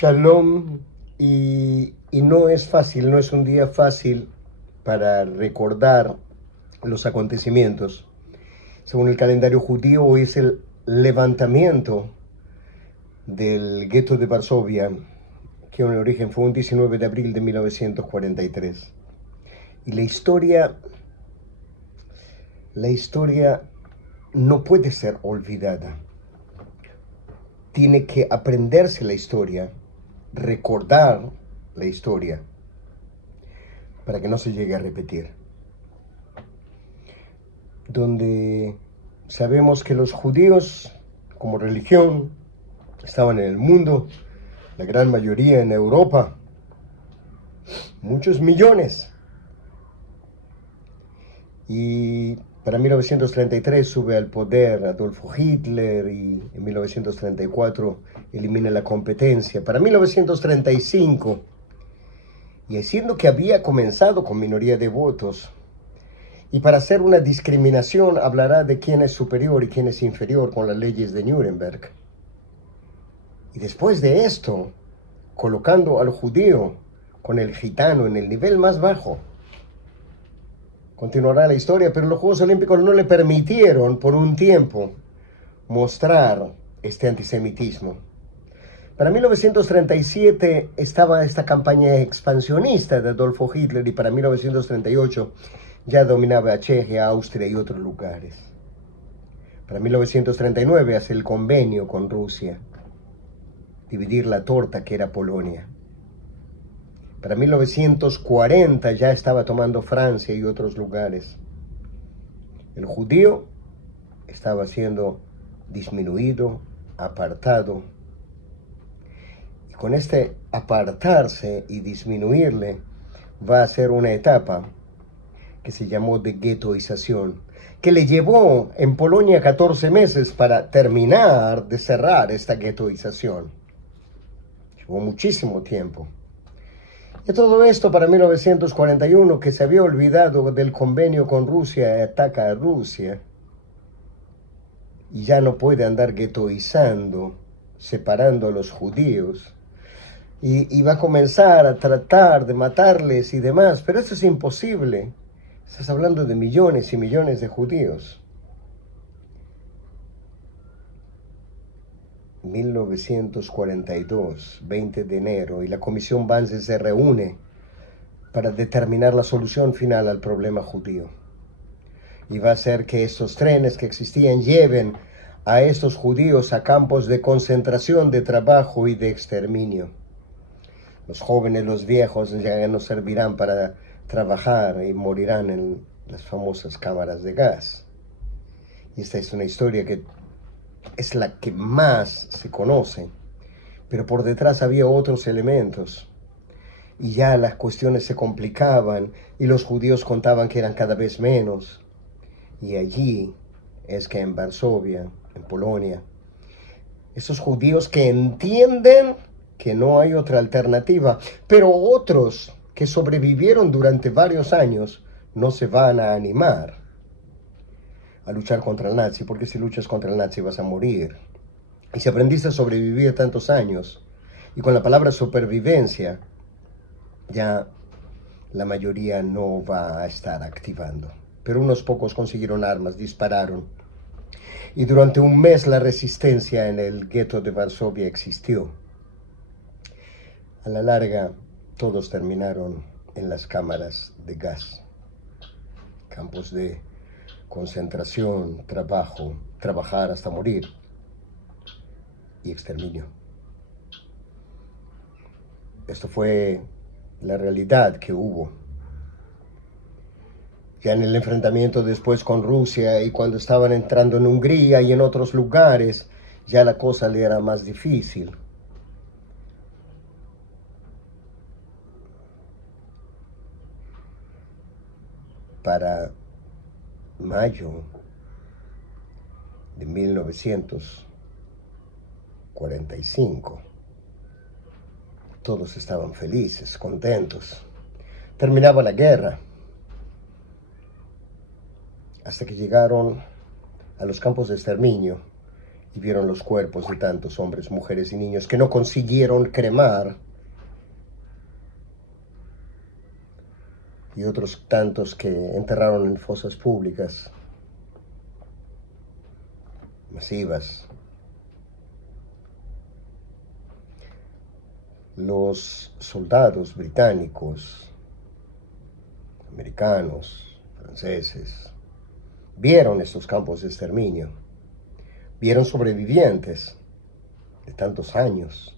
Shalom, y no es fácil, no es un día fácil para recordar los acontecimientos. Según el calendario judío, hoy es el levantamiento del gueto de Varsovia, que en origen fue un 19 de abril de 1943. Y la historia no puede ser olvidada. Tiene que aprenderse la historia, recordar la historia, para que no se llegue a repetir. Donde sabemos que los judíos, como religión, estaban en el mundo, la gran mayoría en Europa, muchos millones. Y para 1933 sube al poder Adolfo Hitler y en 1934 elimina la competencia. Para 1935, y siendo que había comenzado con minoría de votos, y para hacer una discriminación hablará de quién es superior y quién es inferior con las leyes de Nuremberg. Y después de esto, colocando al judío con el gitano en el nivel más bajo. Continuará la historia, pero los Juegos Olímpicos no le permitieron por un tiempo mostrar este antisemitismo. Para 1937 estaba esta campaña expansionista de Adolfo Hitler y para 1938 ya dominaba a Chequia, Austria y otros lugares. Para 1939 hace el convenio con Rusia, dividir la torta que era Polonia. Para 1940 ya estaba tomando Francia y otros lugares. El judío estaba siendo disminuido, apartado. Y con este apartarse y disminuirle va a ser una etapa que se llamó de guetoización, que le llevó en Polonia 14 meses para terminar de cerrar esta guetoización. Llevó muchísimo tiempo. Y todo esto para 1941, que se había olvidado del convenio con Rusia, ataca a Rusia y ya no puede andar guetoizando, separando a los judíos. Y va a comenzar a tratar de matarles y demás, pero eso es imposible. Estás hablando de millones y millones de judíos. 1942, 20 de enero, y la Comisión Banzer se reúne para determinar la solución final al problema judío. Y va a ser que estos trenes que existían lleven a estos judíos a campos de concentración, de trabajo y de exterminio. Los jóvenes, los viejos ya no servirán para trabajar y morirán en las famosas cámaras de gas. Y esta es una historia que es la que más se conoce, pero por detrás había otros elementos. Y ya las cuestiones se complicaban y los judíos contaban que eran cada vez menos. Y allí es que en Varsovia, en Polonia, esos judíos que entienden que no hay otra alternativa, pero otros que sobrevivieron durante varios años no se van a animar a luchar contra el nazi, porque si luchas contra el nazi vas a morir. Y si aprendiste a sobrevivir tantos años, y con la palabra supervivencia, ya la mayoría no va a estar activando. Pero unos pocos consiguieron armas, dispararon. Y durante un mes la resistencia en el gueto de Varsovia existió. A la larga, todos terminaron en las cámaras de gas, campos de concentración, trabajar hasta morir y exterminio. Esto fue la realidad que hubo. Ya en el enfrentamiento después con Rusia y cuando estaban entrando en Hungría y en otros lugares, ya la cosa le era más difícil. Para mayo de 1945, todos estaban felices, contentos. Terminaba la guerra, hasta que llegaron a los campos de exterminio y vieron los cuerpos de tantos hombres, mujeres y niños que no consiguieron cremar, y otros tantos que enterraron en fosas públicas masivas. Los soldados británicos, americanos, franceses, vieron estos campos de exterminio, vieron sobrevivientes de tantos años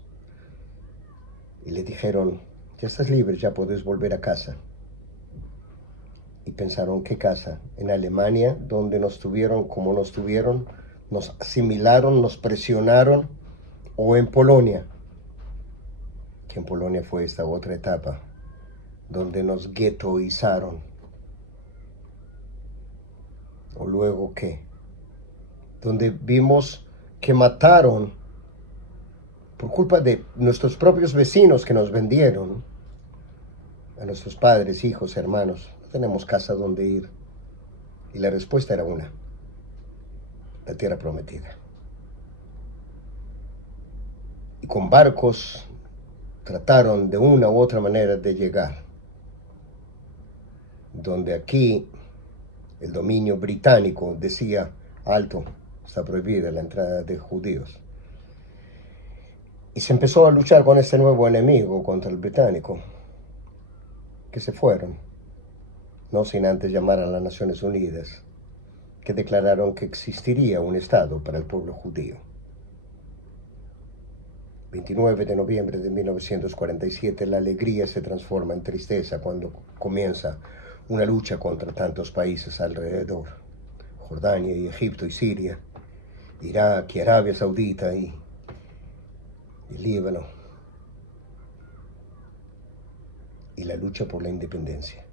y le dijeron: ya estás libre, ya puedes volver a casa. Y pensaron: ¿qué casa? En Alemania, donde nos tuvieron como nos tuvieron, nos asimilaron, nos presionaron, o en Polonia, que en Polonia fue esta otra etapa, donde nos guetoizaron. ¿O luego qué? Donde vimos que mataron por culpa de nuestros propios vecinos que nos vendieron a nuestros padres, hijos, hermanos. No tenemos casa donde ir. Y la respuesta era una: la tierra prometida. Y con barcos trataron de una u otra manera de llegar, donde aquí el dominio británico decía: alto, está prohibida la entrada de judíos. Y se empezó a luchar con este nuevo enemigo contra el británico, que se fueron, no sin antes llamar a las Naciones Unidas, que declararon que existiría un Estado para el pueblo judío. 29 de noviembre de 1947, la alegría se transforma en tristeza cuando comienza una lucha contra tantos países alrededor: Jordania y Egipto y Siria, Irak y Arabia Saudita y Líbano, y la lucha por la independencia.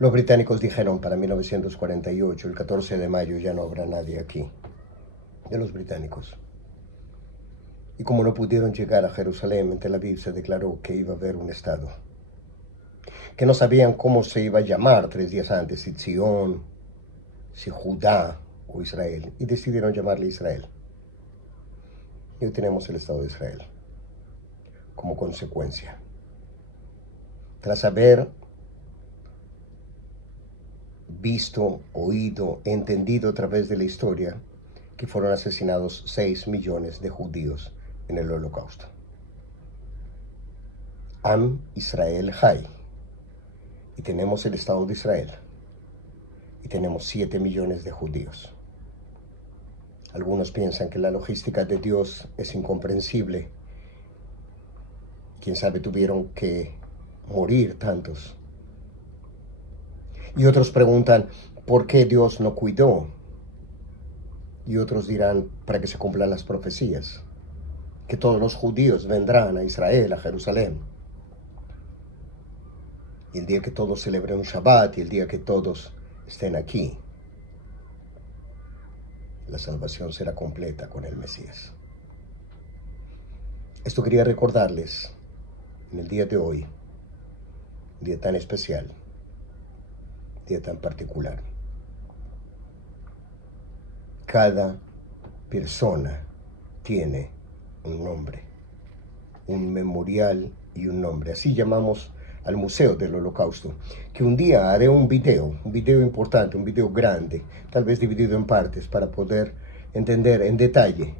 Los británicos dijeron para 1948, el 14 de mayo, ya no habrá nadie aquí, de los británicos. Y como no pudieron llegar a Jerusalén, en Tel Aviv se declaró que iba a haber un Estado, que no sabían cómo se iba a llamar 3 días antes, si Zion, si Judá o Israel, y decidieron llamarle Israel. Y hoy tenemos el Estado de Israel como consecuencia. Tras haber visto, oído, entendido a través de la historia que fueron asesinados 6 millones de judíos en el Holocausto. Am Israel Hay. Y tenemos el Estado de Israel. Y tenemos 7 millones de judíos. Algunos piensan que la logística de Dios es incomprensible. Quién sabe, tuvieron que morir tantos. Y otros preguntan: ¿por qué Dios no cuidó? Y otros dirán: para que se cumplan las profecías, que todos los judíos vendrán a Israel, a Jerusalén. Y el día que todos celebren un Shabbat, y el día que todos estén aquí, la salvación será completa con el Mesías. Esto quería recordarles en el día de hoy, un día tan especial, día tan particular. Cada persona tiene un nombre, un memorial y un nombre. Así llamamos al Museo del Holocausto, que un día haré un video importante, un video grande, tal vez dividido en partes, para poder entender en detalle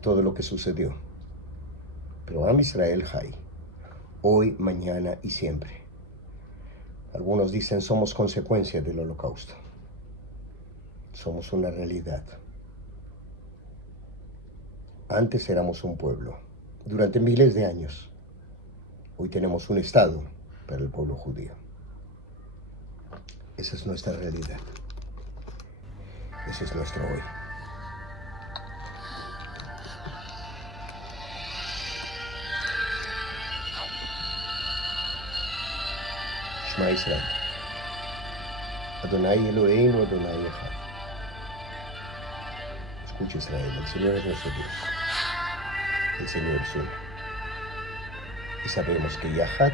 todo lo que sucedió. Pero Am Israel Hay, hoy, mañana y siempre. Algunos dicen: somos consecuencia del Holocausto. Somos una realidad. Antes éramos un pueblo, durante miles de años. Hoy tenemos un Estado para el pueblo judío. Esa es nuestra realidad. Ese es nuestro hoy. Shema Israel. Adonai Eloheinu, Adonai Echad. Escucha, Israel, el Señor es nuestro Dios. El Señor es uno. Y sabemos que Yahad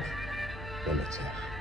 lo Netzach.